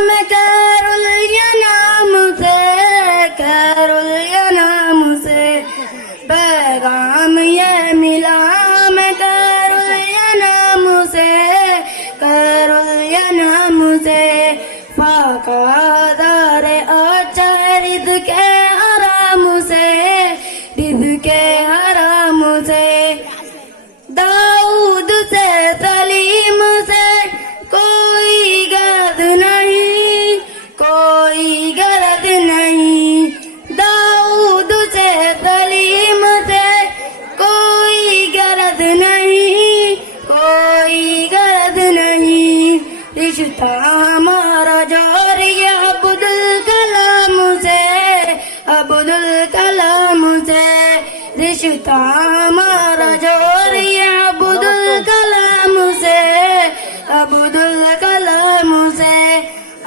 मैं खैरुल अनाम से, खैरुल अनाम से पैगाम ये मिला। मैं खैरुल अनाम से, खैरुल अनाम से फाकादार अच्छा रिद के हराम से, रिद के हराम से। दाऊद से सलीम से कोई गरज नहीं, कोई गरज नहीं। दाऊद से सलीम से कोई गरज नहीं, कोई गरज नहीं। रिश्ता हमारा जोरी अब्दुल कलाम से, अब्दुल कलाम से। रिश्ता हमारा जोरी अब्दुल कलाम से, अब्दुल कलाम से।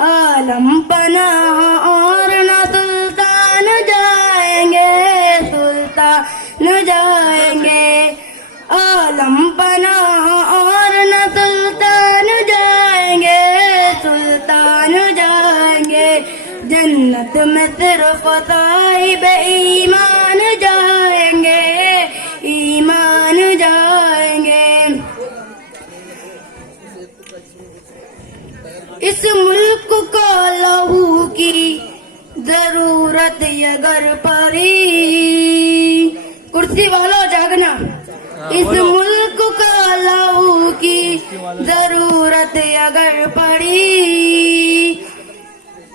आलम पनाह और न सुल्तान जाएंगे, सुल्तान जाएंगे। आलम पनाह और न सुल्तान जाएंगे, सुल्तान जाएंगे। जन्नत में सिर्फ साहिब ईमान जाएंगे, ईमान जाएंगे। इस मुल्क को लहू की जरूरत अगर पड़ी, कुर्सी वालों जागना। इस मुल्क को लहू की जरूरत अगर पड़ी,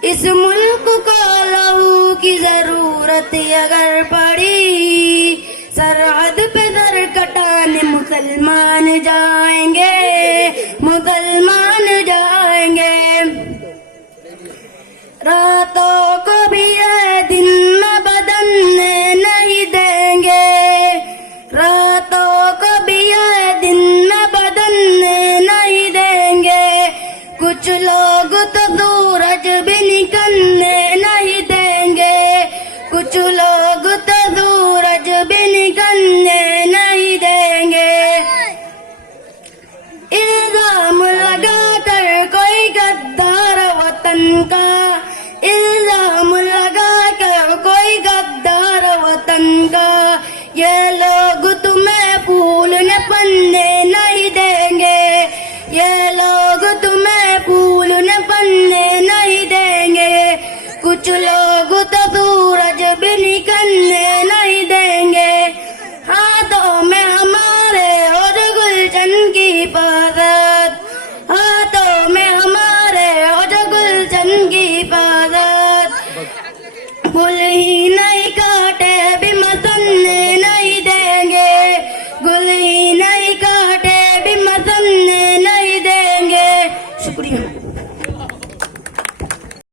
इस मुल्क को लहू की जरूरत अगर पड़ी। सरहद पे सर कटाने मुसलमान जाएंगे, मुसलमान जाएंगे। रातों को भी ये दिन में बदलने नहीं देंगे, रातों को भी ये दिन में बदलने नहीं देंगे। कुछ लोग तो सूरज भी निकलने नहीं देंगे, कुछ लोग तो सूरज भी निकलने नहीं देंगे। इल्जाम लगा कर कोई गद्दार वतन का, इल्जाम लगा कर कोई गद्दार वतन का। ये लोग तुम्हें फूल न पन्ने नहीं देंगे, ये लोग तुम्हें फूल न पन्ने नहीं देंगे। कुछ लोग तो सूरज भी निकलने नहीं देंगे। हाथों में हमारे हो जो गुलशन की हिफाजत, हाथों में हमारे हो जो गुलशन की हिफाजत। भूल ही नहीं